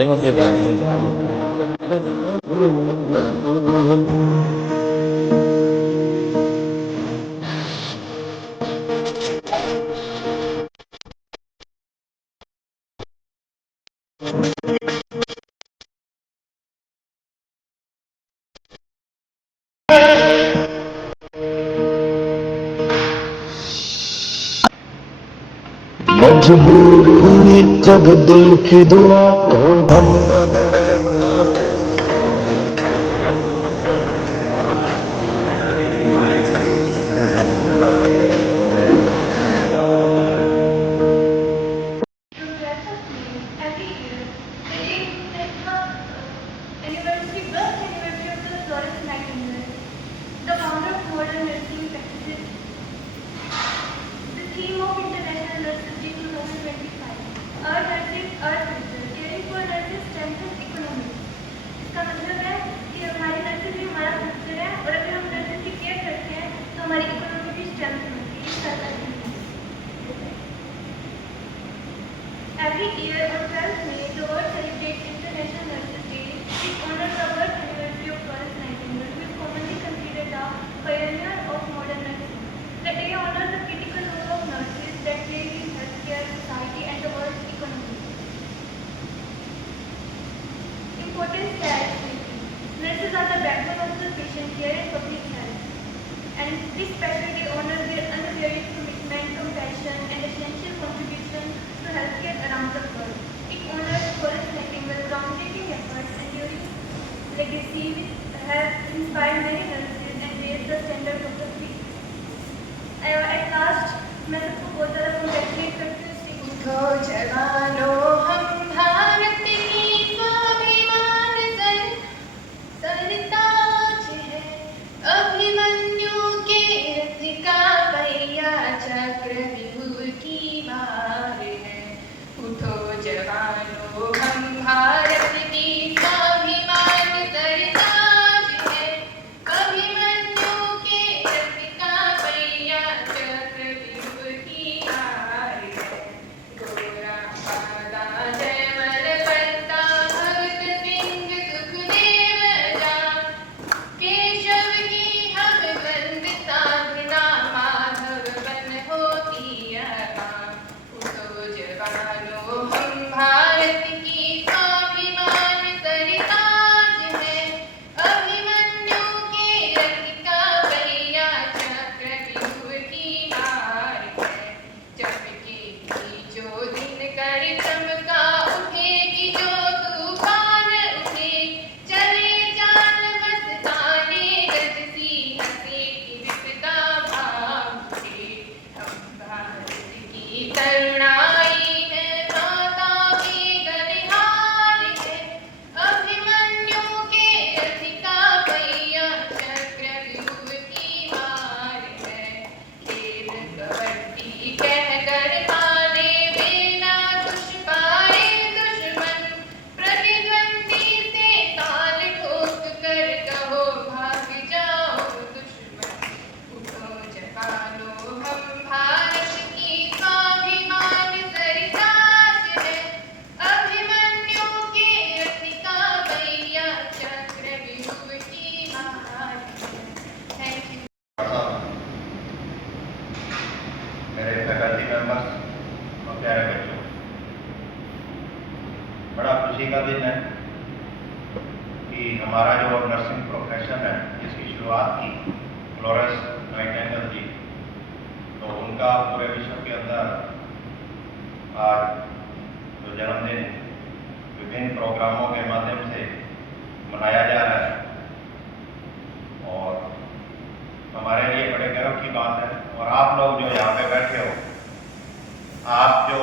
Tengok kita. मजबूर हुई जब दिल की दुआ को हम Every year on 12th May, the world celebrates International Nurses Day, which honors the birth anniversary of Florence Nightingale, who is commonly considered the pioneer of modern nursing. The day honors the critical role of nurses that play in healthcare, society, and the world's economy. Importance care. Nurses are the backbone of the patient care and public health. And this special day honors their unwavering commitment, compassion, and essential contribution to healthcare around the world. It honors Florence Nightingale's groundbreaking efforts and enduring legacy which have inspired many nurses and raised the standard of the field. At last, मैं सबको बहुत ज़्यादा congratulate करती हूँ श्री उठो जवानों हम भारत की स्वाभिमान सरताज है, अभिमन्यु के रथ का पहिया चक्रव्यूह की मार है। उठो जवानों हम भारत की स्वाभिमान सरताज है, अभिमन्यु के रथ का पहिया चक्रव्यूह की मार है। गोरा पादा जयमल बलता भगत सिंह सुखदेव जा, केशव की हम वंदता घृणा माधव बन होती अमा। उठो जवानों हम भारत की स्वाभिमान सरताज है, अभिमन्यु के रथ का पहिया चक्रव्यूह की मार है। चमकेगी जो दिन कर चमका, उठेगी जो तूफान उठे, चले जान मस्ताने गज सी हंसेगी विपदा भाव उठे। हम भारत की तरुणाई है, माता की गलिहार है, अभिमन्यु के रथ का पहिया चक्रव्यूह की मार है। खेल कबड्डी कहकर मारे बिना कुछ पाए दुश्मन, प्रतिद्वंदी से ताल ठोक कर कहो भाग जाओ दुश्मन। उठो जवानों हम भारत की स्वाभिमान सरताज है, अभिमन्यु के रथ का पहिया चक्रव्यूह की मार है। Thank you. मेरे फैकल्टी मेंबर्स और प्यारे बच्चों, बड़ा खुशी का दिन है कि हमारा जो नर्सिंग प्रोफेशन है जिसकी शुरुआत की फ्लोरेंस नाइटिंगेल जी, तो उनका पूरे विश्व के अंदर आज जो जन्मदिन विभिन्न प्रोग्रामों के माध्यम से मनाया जा रहा है और हमारे लिए बड़े गर्व की बात है। और आप लोग जो यहाँ पे बैठे हो, आप जो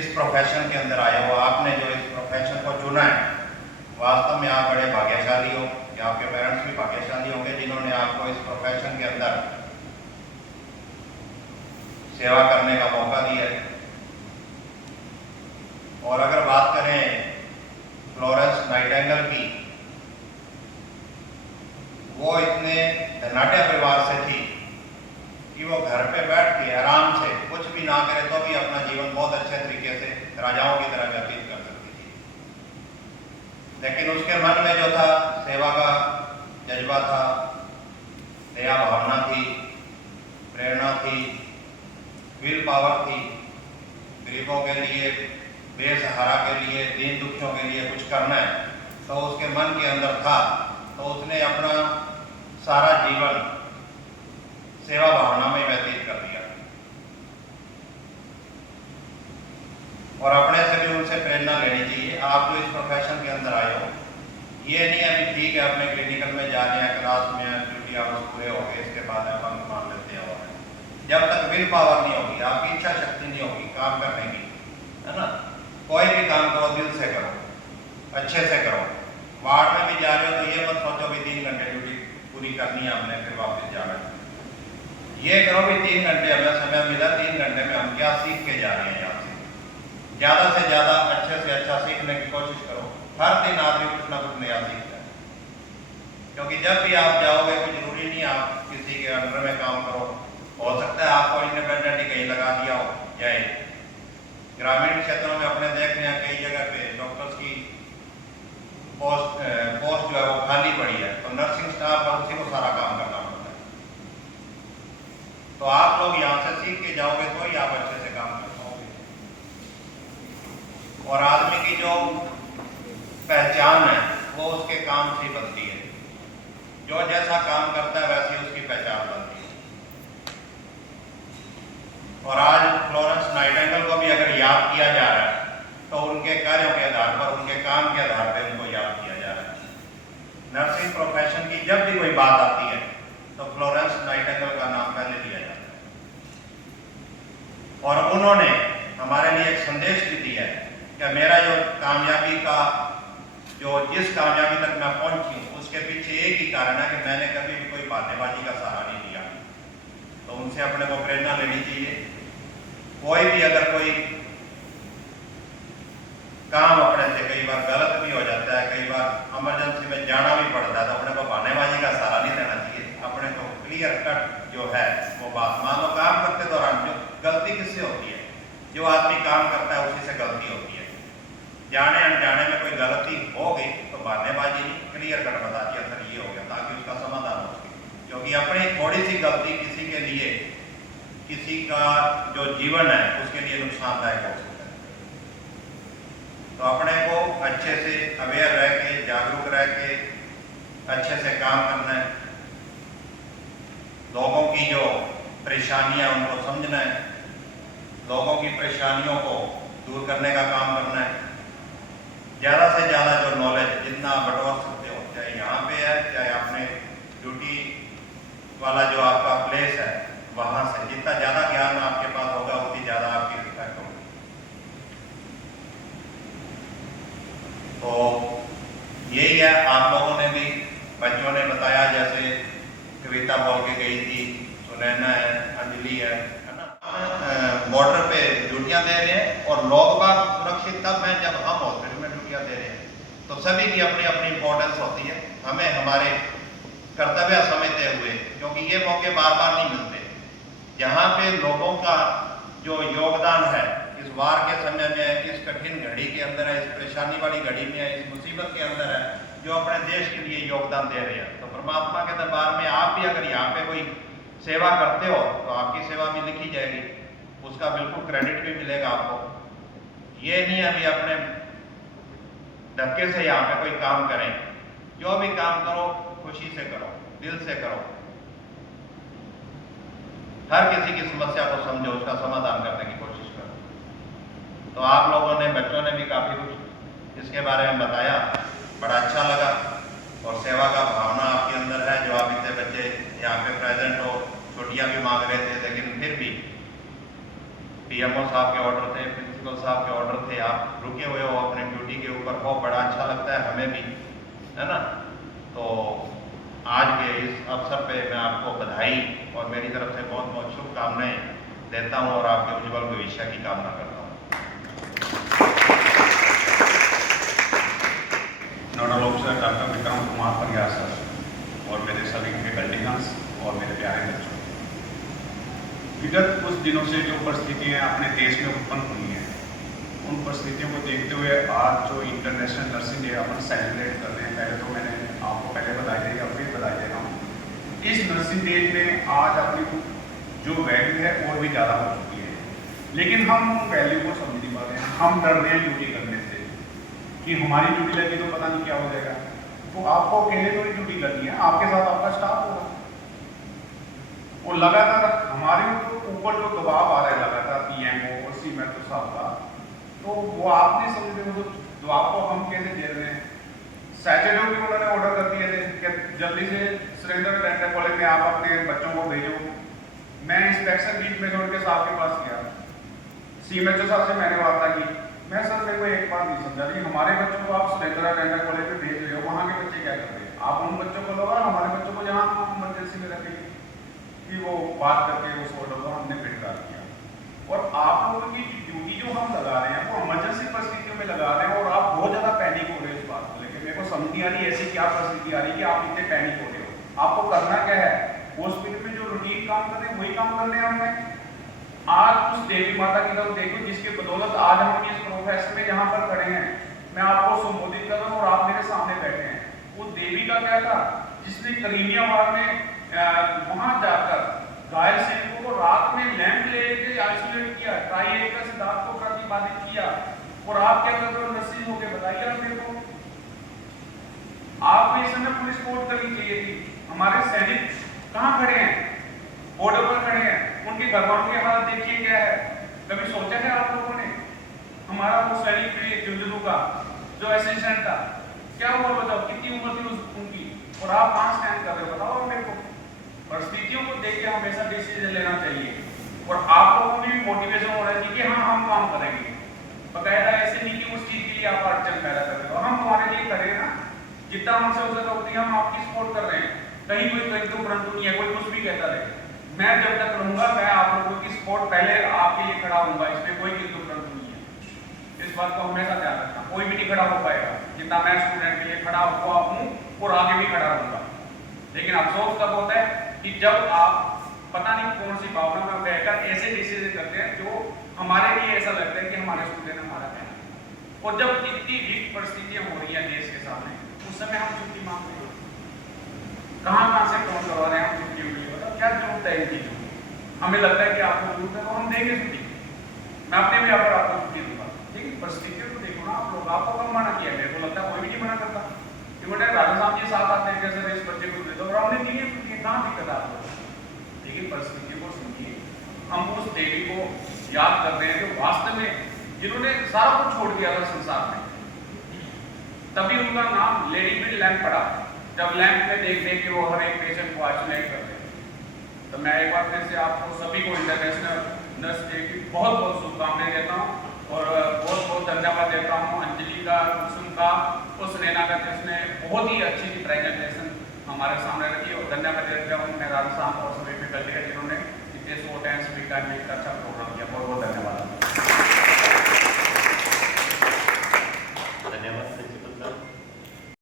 इस प्रोफेशन के अंदर आए हो, आपने जो इस प्रोफेशन को चुना है, वास्तव में आप बड़े भाग्यशाली हो कि आपके पेरेंट्स भी भाग्यशाली होंगे जिन्होंने आपको इस प्रोफेशन के अंदर सेवा करने का मौका दिया है। और अगर बात करें फ्लोरेंस नाइटिंगेल की, वो इतने धनाढ़ परिवार से थी कि वो घर पे बैठ के आराम से कुछ भी ना ना करे तो भी अपना जीवन बहुत अच्छे तरीके से राजाओं की तरह व्यतीत कर सकती थी। लेकिन उसके मन में जो था सेवा का जज्बा था, दया भावना थी, प्रेरणा थी, विल पावर थी। गरीबों के लिए, बेसहारा के लिए, दीन दुखियों के लिए कुछ करना है तो उसके मन के अंदर था। तो उसने अपना सारा जीवन सेवा भावना में व्यतीत कर दिया और अपने से भी उनसे प्रेरणा लेनी चाहिए। आप जो इस प्रोफेशन के अंदर आए हो, ये नहीं है कि ठीक है अपने क्लिनिकल में जा रहे हैं, क्लास में ड्यूटी आवर्स पूरे हो गए, इसके बाद आप अंक मान लेते हो। जब तक विल पावर नहीं होगी, आपकी इच्छा शक्ति नहीं होगी काम करने की, है ना, कोई भी काम करो दिल से करो, अच्छे से करो। वार्ड में भी जा रहे हो तो ये मत सोचो भी 3 घंटे ड्यूटी पूरी करनी है हमने फिर वापस जाना है। ये करो भी 3 घंटे हमें समय मिला, 3 घंटे में हम क्या सीख के जा रहे हैं यहाँ से ज़्यादा अच्छे से अच्छा सीखने की कोशिश करो। हर दिन आदमी कुछ ना कुछ नया सीखता है, क्योंकि जब भी आप जाओगे कोई जरूरी नहीं आप किसी के अंडर में काम करो। हो सकता है आपको इंडिपेंडेंट ही कहीं लगा दिया हो जाए। ग्रामीण क्षेत्रों में अपने देख रहे हैं कई जगह पे डॉक्टर्स की पोस्ट जो है वो खाली पड़ी है, तो नर्सिंग स्टाफ का उसी को सारा काम करना पड़ता है। तो आप लोग यहाँ से सीख के जाओगे तो ही आप अच्छे से काम कर पाओगे। और आदमी की जो पहचान है वो उसके काम से बनती है। जो जैसा काम करता है वैसी उसकी पहचान बनती है। और आज फ्लोरेंस नाइटिंगेल को भी अगर याद किया जा रहा है तो उनके कार्यों के आधार पर, उनके काम के आधार पर उनको याद किया जा रहा है। नर्सिंग प्रोफेशन की जब भी कोई बात आती है तो फ्लोरेंस नाइटिंगेल का नाम पहले लिया जाता है। और उन्होंने हमारे लिए एक संदेश भी दिया है कि मेरा जो कामयाबी का जिस कामयाबी तक मैं पहुंची हूँ उसके पीछे एक ही कारण है कि मैंने कभी भी कोई बातेबाजी का सहारा नहीं लिया। तो उनसे अपने को प्रेरणा लेनी चाहिए। कोई भी अगर कोई काम अपने से कई बार गलत भी हो जाता है, कई बार इमरजेंसी में जाना भी पड़ता है, तो अपने को बहानेबाजी का सहारा नहीं लेना चाहिए। अपने को क्लियर कट जो है वो बात, मान लो काम करते दौरान जो गलती किससे होती है, जो आदमी काम करता है उसी से गलती होती है। जाने अनजाने में कोई गलती हो गई तो बहानेबाजी नहीं, क्लियर कट बता दिया सर ये हो गया, ताकि उसका समाधान हो सके। क्योंकि अपनी थोड़ी सी गलती किसी के लिए, किसी का जो जीवन है उसके लिए नुकसानदायक हो सकता है। तो अपने को अच्छे से अवेयर रह के, जागरूक रह के अच्छे से काम करना है। लोगों की जो परेशानियां उनको समझना है, लोगों की परेशानियों को दूर करने का काम करना है। ज़्यादा से ज़्यादा जो नॉलेज जितना बटोर सकते हो, चाहे यहाँ पे है चाहे अपने ड्यूटी वाला जो आपका प्लेस है वहाँ से, जितना ज़्यादा ज्ञान आपके पास होगा उतनी ज़्यादा आपकी रिस्पेक्ट होगी। तो यही है, आप लोगों ने भी, बच्चों ने बताया, जैसे कविता बोल के गई थी, सुनैना है, अंजलि है ना, बॉर्डर पे ड्यूटियाँ दे रहे हैं और लोग बाग सुरक्षित तब हैं जब हम हॉस्पिटल में ड्यूटियाँ दे रहे हैं। तो सभी की अपनी अपनी इम्पोर्टेंस होती है। हमें हमारे कर्तव्य समझते हुए, क्योंकि ये मौके बार बार नहीं मिलते, जहाँ पे लोगों का जो योगदान है इस वार के समय में, इस कठिन घड़ी के अंदर है, इस परेशानी वाली घड़ी में है, इस मुसीबत के अंदर है, जो अपने देश के लिए योगदान दे रहे हैं। तो परमात्मा के दरबार में आप भी अगर यहाँ पे कोई सेवा करते हो तो आपकी सेवा भी लिखी जाएगी, उसका बिल्कुल क्रेडिट भी मिलेगा आपको। ये नहीं अभी अपने धक्के से यहाँ पे कोई काम करें। जो भी काम करो खुशी से करो, दिल से करो, हर किसी की समस्या को समझो, उसका समाधान करने की कोशिश करो। तो आप लोगों ने, बच्चों ने भी काफ़ी कुछ इसके बारे में बताया, बड़ा अच्छा लगा। और सेवा का भावना आपके अंदर है, जो आप इतने बच्चे यहाँ पे प्रेजेंट हो, छुट्टियाँ भी मांग रहे थे, लेकिन फिर भी पीएमओ साहब के ऑर्डर थे, प्रिंसिपल साहब के ऑर्डर थे, आप रुके हुए हो, अपने ड्यूटी के ऊपर हो, बड़ा अच्छा लगता है हमें भी, है ना। तो आज के इस अवसर पे मैं आपको बधाई और मेरी तरफ से बहुत बहुत शुभकामनाएं देता हूँ और आपके उज्जवल भविष्य की कामना करता हूँ। Nodal officer doctor Vikram Kumar Parihar sir और मेरे सभी फैकल्टीगंस और मेरे प्यारे बच्चों, विगत कुछ दिनों से जो परिस्थितियाँ अपने देश में उत्पन्न हुई हैं, उन परिस्थितियों को देखते हुए आज जो इंटरनेशनल नर्सिंग डे अपन सेलिब्रेट कर रहे हैं, पहले तो मैंने आपको पहले बधाई दी, अब फिर बधाई दे रहा हूँ। इस नर्सिंग डे में आज अपनी जो वैल्यू है और भी ज़्यादा हो चुकी है, लेकिन हम उन वैल्यू को समझ नहीं पा रहे हैं। हम डर रहे हैं ड्यूटी करने से कि हमारी ड्यूटी लगी तो पता नहीं क्या हो जाएगा। तो आपको अकेले तो ड्यूटी करनी है, आपके साथ आपका स्टाफ होगा। और लगातार हमारे ऊपर जो दबाव आ रहा है लगातार पीएमओ और सीएमओ साहब का, तो वो आप नहीं समझ रहे, वो दबाव को हम कैसे दे रहे हैं। सैटरडे भी उन्होंने ऑर्डर कर दिए थे कि जल्दी से सुरेंद्र डेंटल कॉलेज में आप अपने बच्चों को भेजो। मैं इंस्पेक्शन बीच में उनके साहब के पास गया, सीएमओ साहब से मैंने वार्ता की, मैं सर मेरे को एक बात नहीं समझा कि हमारे बच्चों को आप सुरेंद्र डेंटल कॉलेज में भेज रहे हो, वहाँ के बच्चे क्या कर रहे हैं। आप उन बच्चों को लोगा, हमारे बच्चों को जहाँ इमरजेंसी में रखेंगे। कि वो बात करके उस ऑर्डर को हमने भिड़का दिया। और आप लोगों की ड्यूटी जो हम लगा रहे हैं वो इमरजेंसी परिस्थितियों में लगा रहे हैं, और आप बहुत ज़्यादा पैनिक हो रहे हो इस बात को लेकर। मेरे को समझ नहीं आ रही ऐसी क्या परिस्थिति आ रही है कि आप इतने पैनिक हो रहे हो। आपको करना क्या है, हॉस्पिटल में जो रूटीन काम कर रहे हैं वही काम करने हैं हमने। आज उस देवी माता की तरफ देखो जिसके बदौलत आज हम इस प्रोफेशन में जहाँ पर खड़े हैं, मैं आपको संबोधित कर रहा हूँ और आप मेरे सामने बैठे हैं। वो देवी का क्या था जिसने करीमिया वार्ड में वहां जाकर घायल सैनिकों को रात में लैंप लेके आइसोलेट किया, ट्राई का सिद्धांत को प्रतिपादित किया। और आप क्या कर रहे हो नर्सिंग होके, बताइए आप मेरे को। आपको इस समय पुलिस कोर्ट करनी चाहिए थी। हमारे सैनिक कहाँ खड़े हैं, बॉर्डर पर खड़े हैं, उनके घर वालों की हालत देखिए क्या है। कभी सोचा है आप लोगों ने? हमारा वो सैनिक झुंझुनू का जो असिस्टेंट था, क्या हुआ बताओ, कितनी उम्र थी उनकी, और आप कहाँ स्टैंड कर रहे हो बताओ मेरे को। परिस्थितियों को देख के हमेशा डिसीजन लेना चाहिए, और आप लोगों में भी मोटिवेशन होना चाहिए कि हाँ हम काम करेंगे। बकायदा ऐसे नहीं कि उस चीज के लिए आप अड़चन पैदा कर रहे हो। हम तुम्हारे लिए खड़े हैं ना, जितना हमसे हो सकता होती है हम आपकी सपोर्ट कर रहे हैं। कहीं कोई किंतु परंतु नहीं है, कोई कुछ भी कहता रहे। मैं जब तक रहूंगा मैं आप लोगों की सपोर्ट पहले आपके लिए खड़ा हूंगा, इसमें कोई किंतु परंतु नहीं है। इस बात को हमेशा ध्यान रखना, कोई भी नहीं खड़ा हो पाएगा जितना मैं स्टूडेंट के लिए खड़ा हुआ हूँ और आगे भी खड़ा रहूंगा। लेकिन अफसोस तब होता है कि जब आप पता नहीं कौन सी भावना में बैठकर ऐसे डिसीजन करते हैं जो हमारे लिए ऐसा लगता है कि हमारे स्टूडेंट हमारा कहना। और जब इतनी वीक परिस्थितियां हो रही है देश के सामने, उस समय हम छुट्टी मांग रहे हैं। कहाँ से फोन करवा रहे हैं हम छुट्टी के लिए, बताओ क्या जरूरत है इन चीजों की। हमें लगता है कि आपको जरूरत है तो हम देंगे छुट्टी, मैं अपने भी पर आपको छुट्टी दूंगा। लेकिन परिस्थितियों को देखो ना आप लोग, आपको कब मना किया? मेरे को लगता है कोई भी नहीं मना करता। राजा साहब जी साथ आते हैं कि सर इस बच्चे को दे दो, और हमने दी है छुट्टी, कहाँ दिक्कत आप लोग। लेकिन परिस्थितियों को समझिए, हम उस देवी को याद कर रहे हैं जो वास्तव में जिन्होंने सारा कुछ छोड़ दिया था संसार में। तभी उनका नाम लेडी विद लैंप पड़ा, जब लैंप में देख देख के वो हर एक पेशेंट को आइसोलेट करते हैं। तो मैं एक बार फिर से आपको सभी को इंटरनेशनल नर्स डे की बहुत बहुत शुभकामनाएं देता हूँ, और बहुत बहुत धन्यवाद देता हूँ अंजलि का, कुसुम का, उस नैना का जिसने बहुत ही अच्छी सी प्रेजेंटेशन हमारे सामने रखी। और धन्यवाद देता हूँ मैं राजा साहब और सभी फैकल्टी का जिन्होंने इतने शॉर्ट एंड स्वीट टाइम में एक अच्छा प्रोग्राम किया। बहुत बहुत धन्यवाद।